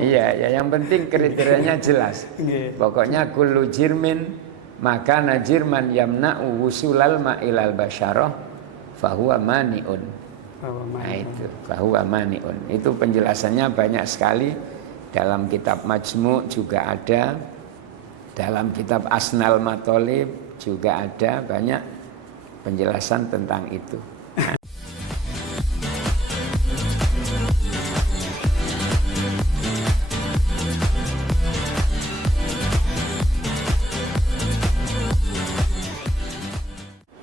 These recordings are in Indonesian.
Iya, ya yang penting kriterianya jelas. Pokoknya kullu jirmin maka najirman yamna'u wusulal ma'ilal basyarah fahuwa mani'un. Nah itu, fahuwa mani'un. Itu penjelasannya banyak sekali. Dalam kitab Majmu' juga ada, dalam kitab Asnal Matolib juga ada, banyak penjelasan tentang itu.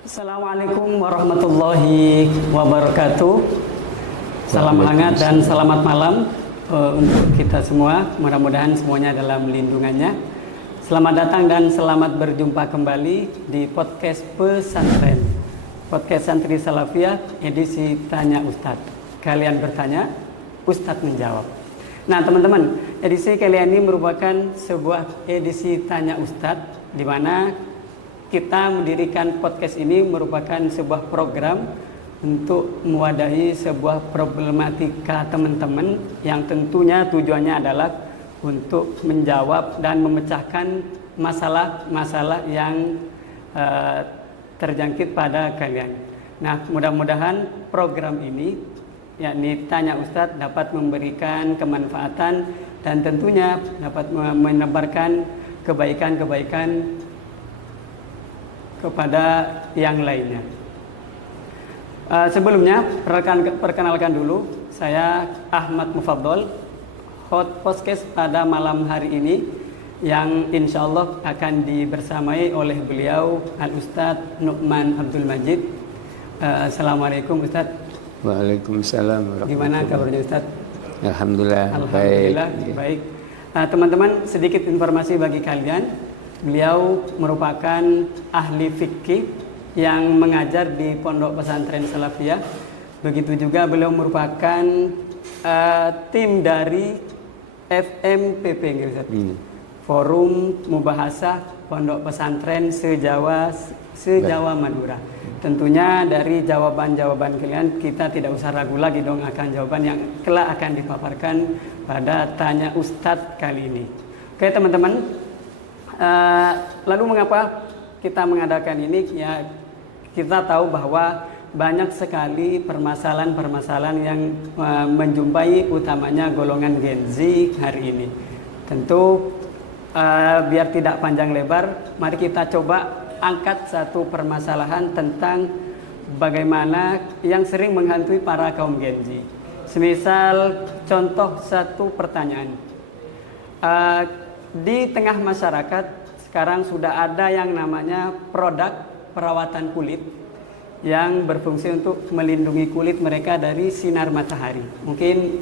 Assalamualaikum warahmatullahi wabarakatuh. Salam hangat dan selamat malam untuk kita semua. Mudah-mudahan semuanya dalam lindungannya. Selamat datang dan selamat berjumpa kembali di podcast Pesantren, podcast Santri Salafiyah edisi Tanya Ustadz. Kalian bertanya, Ustadz menjawab. Nah teman-teman, edisi kali ini merupakan sebuah edisi Tanya Ustadz, di mana kita mendirikan podcast ini merupakan sebuah program untuk mewadahi sebuah problematika teman-teman yang tentunya tujuannya adalah untuk menjawab dan memecahkan masalah-masalah yang terjangkit pada kalian. Nah, mudah-mudahan program ini, yakni Tanya Ustadz, dapat memberikan kemanfaatan dan tentunya dapat menebarkan kebaikan-kebaikan kepada yang lainnya. Sebelumnya, perkenalkan dulu, saya Ahmad Mufaddol, host podcast pada malam hari ini, yang insya Allah akan dibersamai oleh beliau Al-Ustadz Nu'man Abdul Majid. Assalamualaikum Ustadz. Waalaikumsalam. Gimana kabarnya Ustadz? Alhamdulillah, baik. Teman-teman, sedikit informasi bagi kalian. Beliau merupakan ahli fikih yang mengajar di Pondok Pesantren Salafiyah. Begitu juga beliau merupakan tim dari FMPP, Forum Mubahasah Pondok Pesantren Sejawa Madura. Tentunya dari jawaban-jawaban kalian kita tidak usah ragu lagi dong akan jawaban yang kelak akan dipaparkan pada Tanya Ustadz kali ini. Oke teman-teman. Lalu mengapa kita mengadakan ini? Ya, kita tahu bahwa banyak sekali permasalahan-permasalahan yang menjumpai utamanya golongan Gen Z hari ini. Tentu biar tidak panjang lebar, mari kita coba angkat satu permasalahan tentang bagaimana yang sering menghantui para kaum Gen Z. Semisal contoh satu pertanyaan. Di tengah masyarakat sekarang sudah ada yang namanya produk perawatan kulit yang berfungsi untuk melindungi kulit mereka dari sinar matahari. Mungkin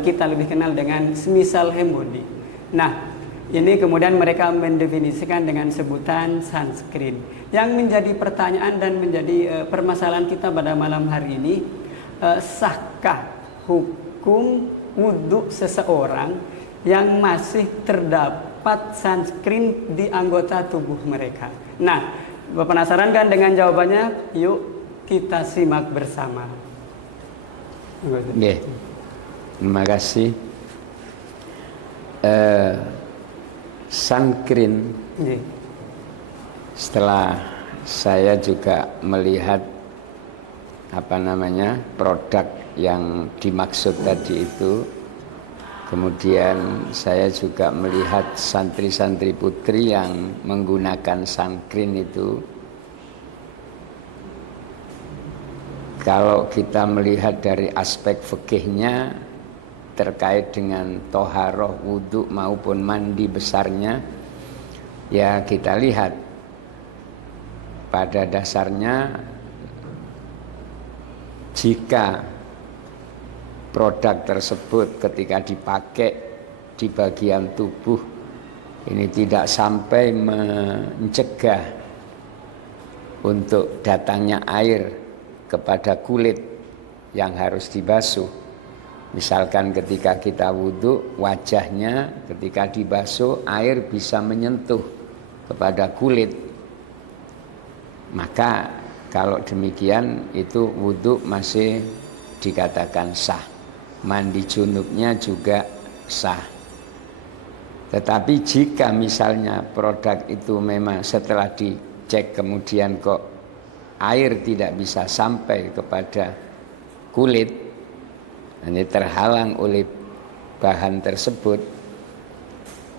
kita lebih kenal dengan semisal Hembody. Nah, ini kemudian mereka mendefinisikan dengan sebutan sunscreen. Yang menjadi pertanyaan dan menjadi permasalahan kita pada malam hari ini, sahkah hukum wudhu seseorang yang masih terdapat sunscreen di anggota tubuh mereka? Nah, penasaran kan dengan jawabannya? Yuk kita simak bersama. Oke, terima kasih. Sunscreen, setelah saya juga melihat produk yang dimaksud tadi itu, kemudian saya juga melihat santri-santri putri yang menggunakan sunscreen itu. Kalau kita melihat dari aspek fikihnya terkait dengan toharoh, wudhu maupun mandi besarnya, ya kita lihat pada dasarnya jika produk tersebut ketika dipakai di bagian tubuh ini tidak sampai mencegah untuk datangnya air kepada kulit yang harus dibasuh. Misalkan ketika kita wudhu, wajahnya ketika dibasuh air bisa menyentuh kepada kulit, maka kalau demikian itu wudhu masih dikatakan sah. Mandi junubnya juga sah. Tetapi jika misalnya produk itu memang setelah dicek kemudian kok air tidak bisa sampai kepada kulit, ini terhalang oleh bahan tersebut,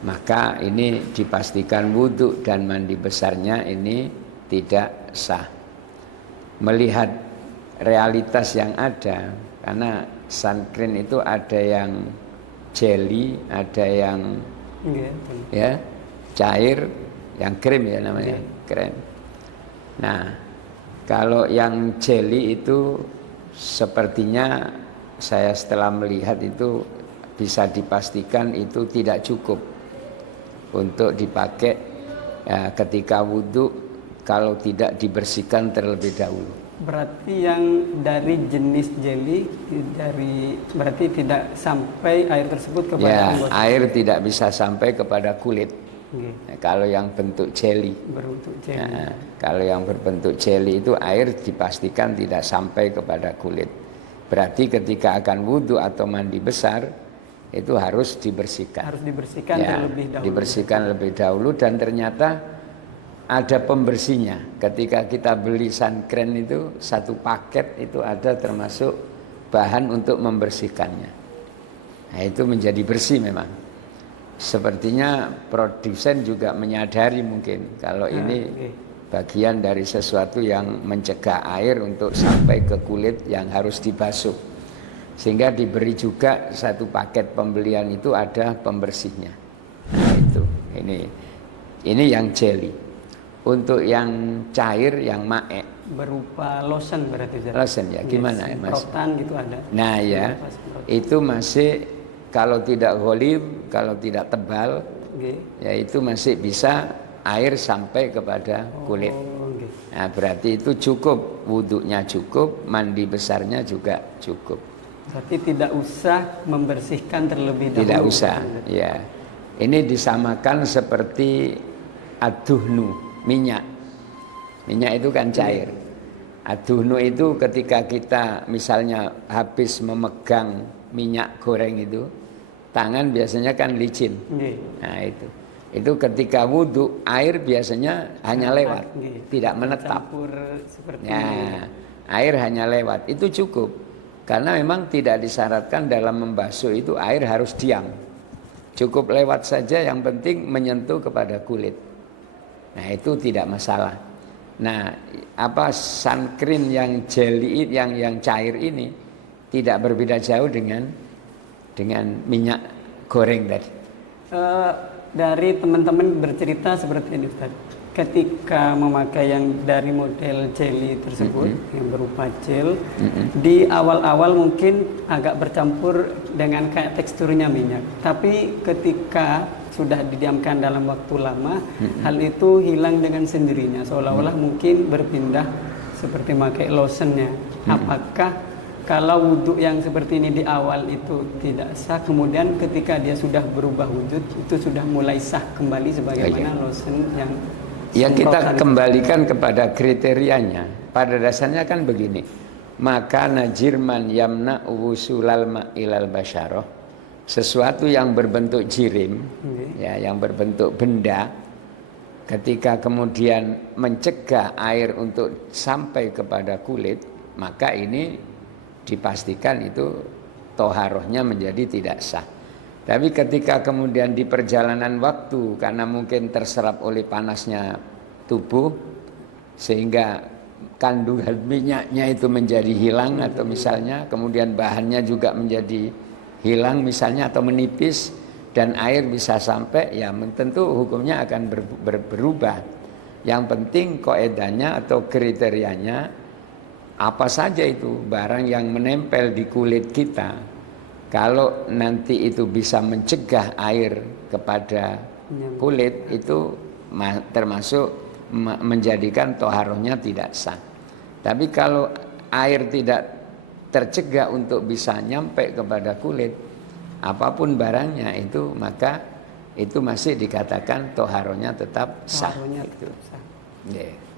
maka ini dipastikan wudhu dan mandi besarnya ini tidak sah. Melihat realitas yang ada, karena sunscreen itu ada yang jelly, ada yang ya cair, yang krim ya namanya, krim. Nah, kalau yang jelly itu sepertinya saya setelah melihat itu bisa dipastikan itu tidak cukup untuk dipakai ya, ketika wudhu kalau tidak dibersihkan terlebih dahulu. Berarti yang dari jenis jelly berarti tidak sampai air tersebut kepada anggota. Air tidak bisa sampai kepada kulit. Nah, kalau yang bentuk jelly. Nah, kalau yang berbentuk jelly itu air dipastikan tidak sampai kepada kulit. Berarti ketika akan wudhu atau mandi besar itu harus dibersihkan. Harus dibersihkan terlebih dahulu. Dibersihkan lebih dahulu dan ternyata ada pembersihnya. Ketika kita beli sunscreen itu satu paket itu ada termasuk bahan untuk membersihkannya. Nah, itu menjadi bersih memang. Sepertinya produsen juga menyadari mungkin kalau ini bagian dari sesuatu yang mencegah air untuk sampai ke kulit yang harus dibasuh. Sehingga diberi juga satu paket pembelian itu ada pembersihnya. Nah, itu ini yang jelly. Untuk yang cair, yang mae berupa lotion berarti. Lotion ya, gimana Mas? Semprotan gitu ada. Nah ya, itu masih kalau tidak ghalib, kalau tidak tebal, ya itu masih bisa air sampai kepada kulit. Nah, berarti itu cukup, wudhunya cukup, mandi besarnya juga cukup. Berarti tidak usah membersihkan terlebih dahulu. Tidak usah, ya. Ini disamakan seperti aduhnu, minyak. Minyak itu kan cair. Aduhnu itu ketika kita misalnya habis memegang minyak goreng itu, tangan biasanya kan licin. Nah itu ketika wudhu air biasanya hanya lewat, tidak menetap. Ya, air hanya lewat, itu cukup. Karena memang tidak disyaratkan dalam membasuh itu air harus diam. Cukup lewat saja, yang penting menyentuh kepada kulit. Nah, itu tidak masalah. Nah, sunscreen yang jelly, yang cair ini tidak berbeda jauh dengan minyak goreng tadi. Dari teman-teman bercerita seperti ini, Ustaz. Ketika memakai yang dari model jelly tersebut yang berupa gel, di awal-awal mungkin agak bercampur dengan kayak teksturnya minyak. Tapi ketika sudah didiamkan dalam waktu lama, hal itu hilang dengan sendirinya, seolah-olah mungkin berpindah seperti pakai lotionnya. Apakah kalau wudhu yang seperti ini di awal itu tidak sah, kemudian ketika dia sudah berubah wujud itu sudah mulai sah kembali sebagaimana lotion yang ya kita kembalikan kepada kriterianya. Pada dasarnya kan begini, maka najirman yamna wusulal ma'ilal basyaroh, sesuatu yang berbentuk jirim, ya, yang berbentuk benda, ketika kemudian mencegah air untuk sampai kepada kulit, maka ini dipastikan itu toharohnya menjadi tidak sah. Tapi ketika kemudian di perjalanan waktu karena mungkin terserap oleh panasnya tubuh sehingga kandungan minyaknya itu menjadi hilang, atau misalnya kemudian bahannya juga menjadi hilang misalnya atau menipis dan air bisa sampai, ya tentu hukumnya akan berubah. Yang penting kaidahnya atau kriterianya apa saja itu barang yang menempel di kulit kita. Kalau nanti itu bisa mencegah air kepada kulit, itu termasuk menjadikan toharohnya tidak sah. Tapi kalau air tidak tercegah untuk bisa nyampe kepada kulit, apapun barangnya itu, maka itu masih dikatakan toharonya tetap sah. Gitu.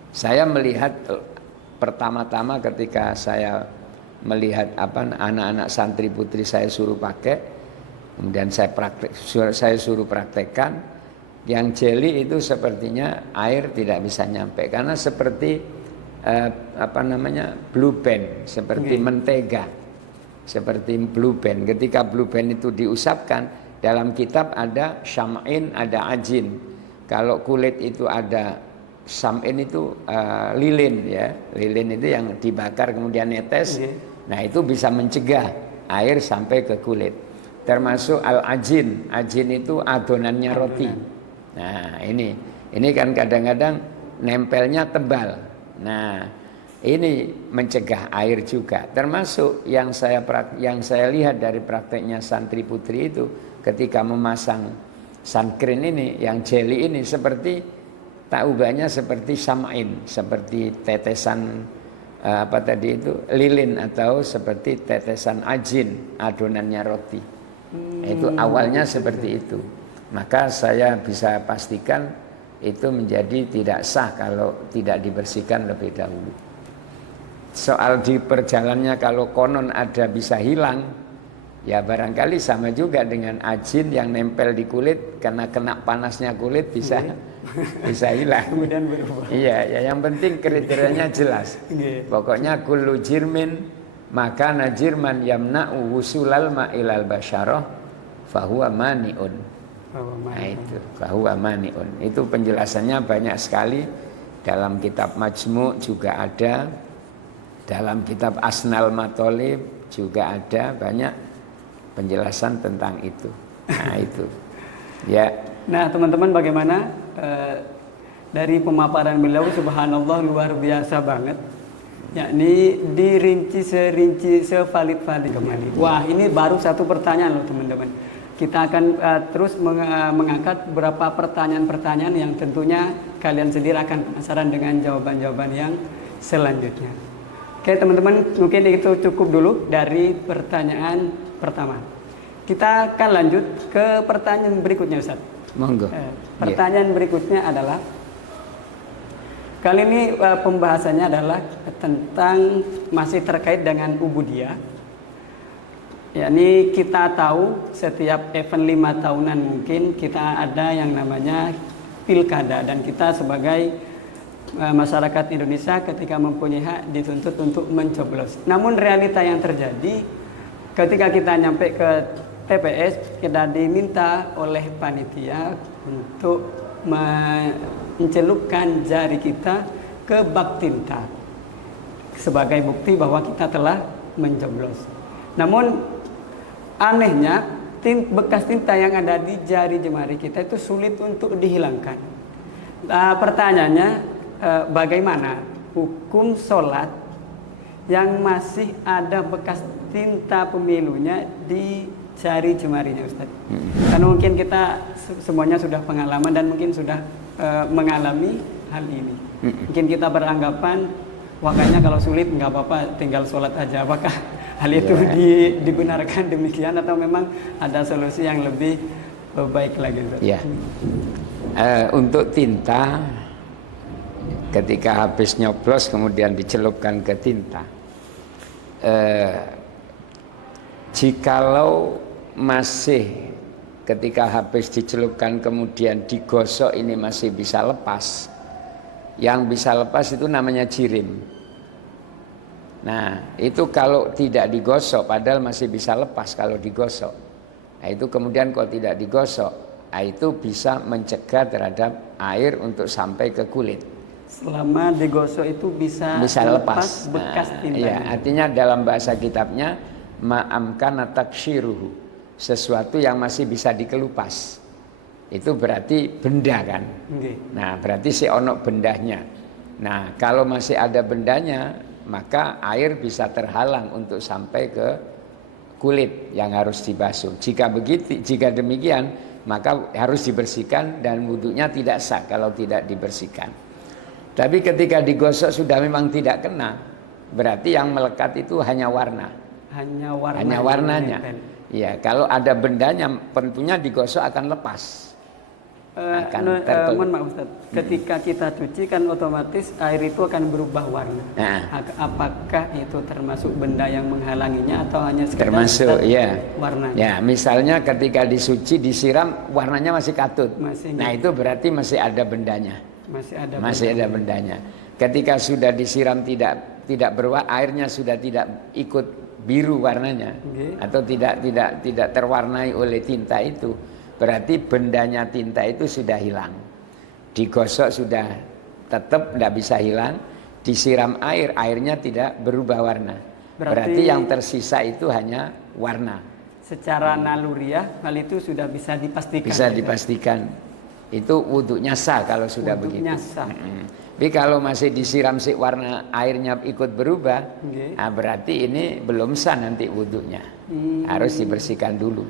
Saya melihat pertama-tama ketika saya melihat anak-anak santri putri saya suruh pakai, Kemudian saya suruh praktekkan. Yang jeli itu sepertinya air tidak bisa nyampe karena seperti blue band, seperti mentega, seperti blue band. Ketika blue band itu diusapkan, dalam kitab ada syam'in, ada ajin. Kalau kulit itu ada syam'in itu lilin ya, lilin itu yang dibakar kemudian netes. Nah itu bisa mencegah air sampai ke kulit. Termasuk al-ajin, ajin itu adonannya roti. Nah ini kan kadang-kadang nempelnya tebal. Nah ini mencegah air juga. Termasuk yang saya lihat dari prakteknya santri putri itu ketika memasang sunscreen ini, yang jelly ini seperti tak ubahnya seperti syam'in, seperti tetesan lilin atau seperti tetesan ajin adonannya roti. Itu awalnya seperti itu. Maka saya bisa pastikan itu menjadi tidak sah kalau tidak dibersihkan lebih dahulu. Soal di perjalanannya kalau konon ada bisa hilang, ya barangkali sama juga dengan ajin yang nempel di kulit karena kena panasnya kulit bisa hilang. Kemudian berubah. Iya, ya yang penting kriterianya jelas. Pokoknya kullu jirmin maka najirman yamna'u wusulal ma'ilal basyarah fahuwa mani'un. Nah itu fahuwa mani'un. Itu penjelasannya banyak sekali. Dalam kitab Majmu' juga ada, dalam kitab Asnal Matolib juga ada banyak penjelasan tentang itu. Nah itu ya. Nah teman-teman bagaimana dari pemaparan beliau, subhanallah luar biasa banget, yakni dirinci serinci sevalid-valid kembali. Wah ini baru satu pertanyaan loh teman-teman. Kita akan terus mengangkat beberapa pertanyaan-pertanyaan yang tentunya kalian sendiri akan penasaran dengan jawaban-jawaban yang selanjutnya. Oke teman-teman, mungkin itu cukup dulu dari pertanyaan pertama. Kita akan lanjut ke pertanyaan berikutnya Ustaz. Monggo. Pertanyaan berikutnya adalah, kali ini pembahasannya adalah tentang masih terkait dengan ubudiyah. Yakni kita tahu setiap event 5 tahunan mungkin kita ada yang namanya pilkada, dan kita sebagai masyarakat Indonesia ketika mempunyai hak dituntut untuk mencoblos. Namun realita yang terjadi ketika kita nyampe ke TPS, kita diminta oleh panitia untuk mencelupkan jari kita ke bak tinta sebagai bukti bahwa kita telah mencoblos. Namun anehnya bekas tinta yang ada di jari jemari kita itu sulit untuk dihilangkan. Pertanyaannya, bagaimana hukum sholat yang masih ada bekas tinta pemilunya di jari jemarinya Ustaz? Karena mungkin kita semuanya sudah pengalaman dan mungkin sudah mengalami hal ini. Mungkin kita beranggapan wakanya kalau sulit nggak apa-apa, tinggal sholat aja. Apakah hal itu dibenarkan demikian atau memang ada solusi yang lebih baik lagi? Ya. Untuk tinta, ketika habis nyoblos kemudian dicelupkan ke tinta, jikalau masih ketika habis dicelupkan kemudian digosok ini masih bisa lepas, yang bisa lepas itu namanya jirim. Nah itu kalau tidak digosok, padahal masih bisa lepas kalau digosok. Nah itu kemudian kalau tidak digosok, nah itu bisa mencegah terhadap air untuk sampai ke kulit. Selama digosok itu bisa lepas bekas tinta. Iya, artinya dalam bahasa kitabnya ma'amkana takshiruhu, sesuatu yang masih bisa dikelupas. Itu berarti benda kan. Nah berarti si onok bendahnya. Nah kalau masih ada bendanya, maka air bisa terhalang untuk sampai ke kulit yang harus dibasuh. Jika demikian, maka harus dibersihkan dan wudunya tidak sah kalau tidak dibersihkan. Tapi ketika digosok sudah memang tidak kena, berarti yang melekat itu hanya warna. Hanya warnanya. Ya, kalau ada bendanya tentunya digosok akan lepas. akan mohon maaf Ustaz, ketika kita cuci kan otomatis air itu akan berubah warna. Apakah itu termasuk benda yang menghalanginya atau hanya sekedar termasuk ya warnanya? Ya, misalnya ketika disuci disiram warnanya masih katut. Nah, itu berarti masih ada bendanya. Masih ada bendanya. Ketika sudah disiram tidak berwarna, airnya sudah tidak ikut biru warnanya, atau tidak terwarnai oleh tinta itu, berarti bendanya tinta itu sudah hilang. Digosok sudah tetap tidak bisa hilang, disiram airnya tidak berubah warna. Berarti yang tersisa itu hanya warna. Secara naluriah hal itu sudah bisa dipastikan. Bisa dipastikan. Itu wudunya sah kalau sudah wudunya begitu. Sah. Tapi kalau masih disiram si warna airnya ikut berubah, nah berarti ini belum sah nanti wudunya. Harus dibersihkan dulu.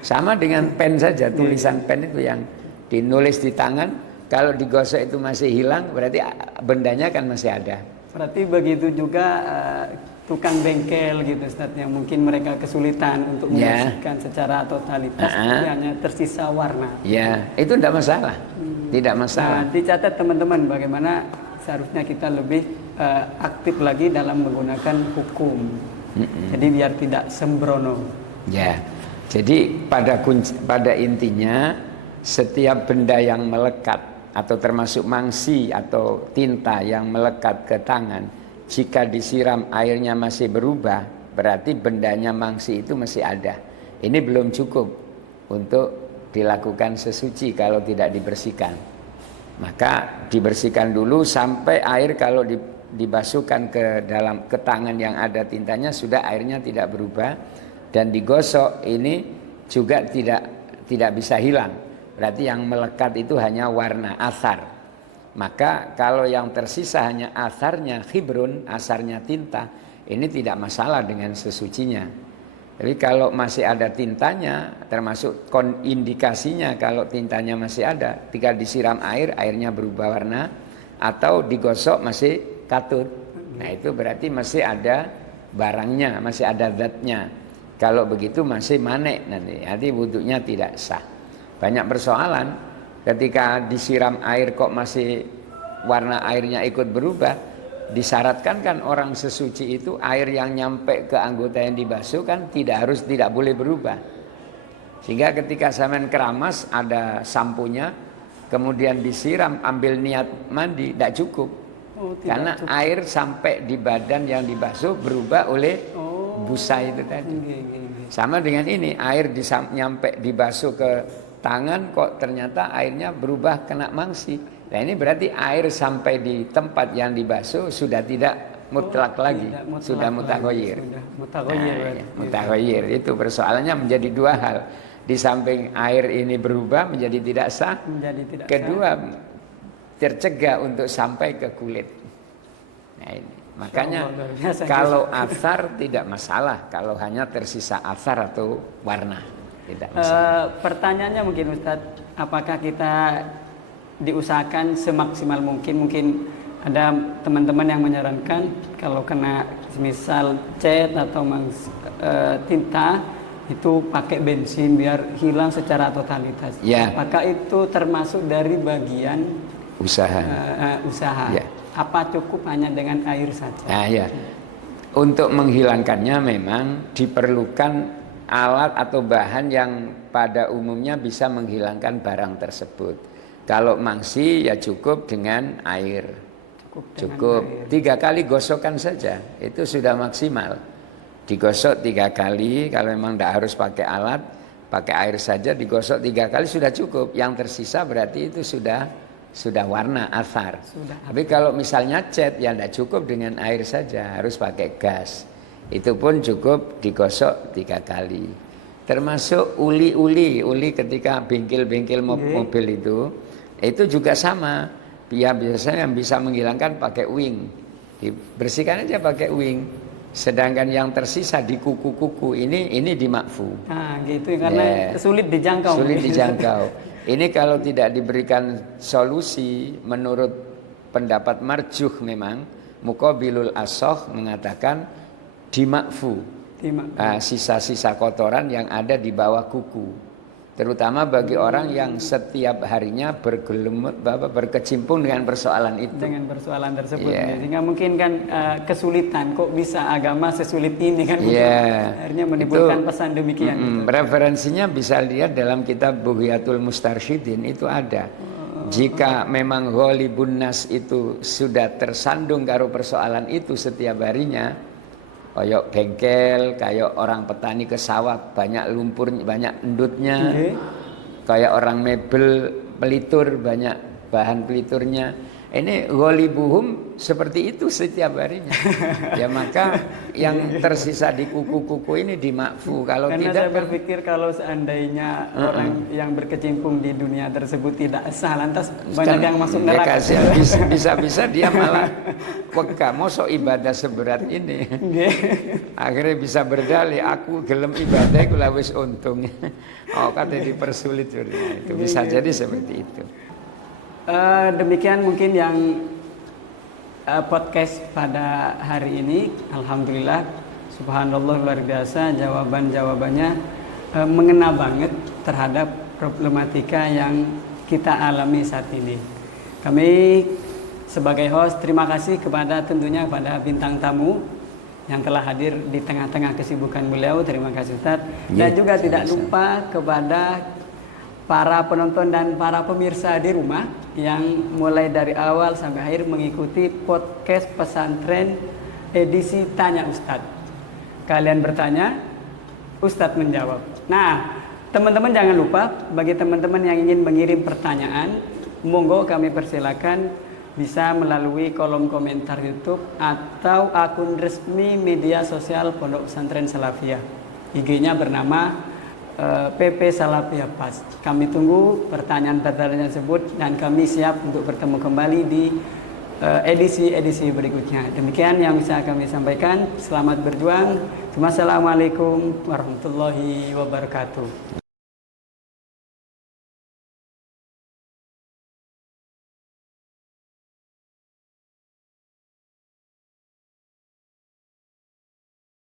Sama dengan pen saja, tulisan pen itu yang dinulis di tangan, kalau digosok itu masih hilang, berarti bendanya kan masih ada. Berarti begitu juga tukang bengkel gitu Ustaz, yang mungkin mereka kesulitan untuk membersihkan secara totalitas, tapi hanya tersisa warna. Ya, itu tidak masalah. Tidak masalah. Nah, dicatat teman-teman bagaimana seharusnya kita lebih aktif lagi dalam menggunakan hukum. Jadi biar tidak sembrono. Ya. Jadi pada intinya setiap benda yang melekat atau termasuk mangsi atau tinta yang melekat ke tangan, jika disiram airnya masih berubah, berarti bendanya mangsi itu masih ada. Ini belum cukup untuk dilakukan sesuci kalau tidak dibersihkan. Maka dibersihkan dulu sampai air kalau dibasuhkan ke tangan yang ada tintanya sudah airnya tidak berubah, dan digosok ini juga tidak bisa hilang. Berarti yang melekat itu hanya warna, asar. Maka kalau yang tersisa hanya asarnya khibrun, asarnya tinta, ini tidak masalah dengan sesucinya. Tapi kalau masih ada tintanya, termasuk indikasinya kalau tintanya masih ada, ketika disiram airnya berubah warna, atau digosok masih katut. Nah, itu berarti masih ada barangnya, masih ada zatnya. Kalau begitu masih manek nanti wudunya tidak sah. Banyak persoalan ketika disiram air kok masih warna airnya ikut berubah. Disyaratkan kan orang sesuci itu air yang nyampe ke anggota yang dibasuh kan tidak boleh berubah. Sehingga ketika sampean keramas ada sampunya, kemudian disiram ambil niat mandi, tidak cukup. Karena cukup. Air sampai di badan yang dibasuh berubah oleh busa itu tadi. Sama dengan ini, air nyampe dibasuh ke tangan kok ternyata airnya berubah kena mangsi. Nah, ini berarti air sampai di tempat yang dibasuh sudah tidak mutlak lagi, sudah mutaghayyir. Mutaghayyir itu persoalannya menjadi dua hal. Di samping air ini berubah menjadi tidak sah, kedua tercegah untuk sampai ke kulit. Nah, ini makanya kalau asar tidak masalah, kalau hanya tersisa asar atau warna tidak masalah. Pertanyaannya mungkin Ustadz, apakah kita diusahakan semaksimal mungkin ada teman-teman yang menyarankan kalau kena misal cat atau tinta itu pakai bensin biar hilang secara totalitas. Apakah itu termasuk dari bagian usaha? Apa cukup hanya dengan air saja? Untuk menghilangkannya memang diperlukan alat atau bahan yang pada umumnya bisa menghilangkan barang tersebut. Kalau mangsi ya cukup dengan air. Cukup 3 kali gosokan saja, itu sudah maksimal. Digosok 3 kali, kalau memang tidak harus pakai alat, pakai air saja digosok 3 kali sudah cukup. Yang tersisa berarti itu sudah warna asar. Tapi kalau misalnya cat ya tidak cukup dengan air saja, harus pakai gas. Itu pun cukup digosok 3 kali. Termasuk uli ketika bengkel-bengkel mobil itu juga sama. Ya biasanya yang bisa menghilangkan pakai wing. Dibersihkan aja pakai wing. Sedangkan yang tersisa di kuku-kuku ini dimakfu. Nah, gitu karena sulit dijangkau. Ini kalau tidak diberikan solusi menurut pendapat marjuh memang Muqabilul Asoh mengatakan dimakfu. Sisa-sisa kotoran yang ada di bawah kuku. terutama bagi orang yang setiap harinya berkecimpung dengan persoalan itu. Dengan persoalan tersebut, sehingga mungkin kan kesulitan, kok bisa agama sesulit ini kan? Akhirnya menimbulkan pesan demikian. Referensinya bisa lihat dalam kitab Bughyatul Mustarsyidin, itu ada. Jika memang ghalibun nas itu sudah tersandung karo persoalan itu setiap harinya, kayak bengkel, kayak orang petani ke sawah banyak lumpur, banyak endutnya, kayak orang mebel pelitur banyak bahan peliturnya. Ini ghalibuhum seperti itu setiap harinya. Ya maka yang tersisa di kuku-kuku ini dimakfu. Kalau karena tidak, saya berpikir kalau seandainya orang yang berkecimpung di dunia tersebut tidak sah, lantas banyak yang masuk neraka. Bisa-bisa dia malah wega, mosok ibadah seberat ini. Akhirnya bisa berdalih, aku gelem ibadah iku lah wis untung. Oh, katanya dipersulit. Itu bisa jadi seperti itu. Demikian mungkin yang podcast pada hari ini. Alhamdulillah, subhanallah, luar biasa jawaban-jawabannya mengena banget terhadap problematika yang kita alami saat ini. Kami sebagai host terima kasih tentunya kepada bintang tamu yang telah hadir di tengah-tengah kesibukan beliau. Terima kasih Ustaz. Dan juga tidak lupa kepada para penonton dan para pemirsa di rumah yang mulai dari awal sampai akhir mengikuti podcast pesantren edisi Tanya Ustadz. Kalian bertanya, Ustadz menjawab. Nah, teman-teman jangan lupa, bagi teman-teman yang ingin mengirim pertanyaan, monggo kami persilakan bisa melalui kolom komentar YouTube atau akun resmi media sosial Pondok Pesantren Salafiyah. IG-nya bernama PP Salafiyah Pas. Kami tunggu pertanyaan-pertanyaan tersebut dan kami siap untuk bertemu kembali di edisi-edisi berikutnya. Demikian yang bisa kami sampaikan. Selamat berjuang. Wassalamualaikum warahmatullahi wabarakatuh.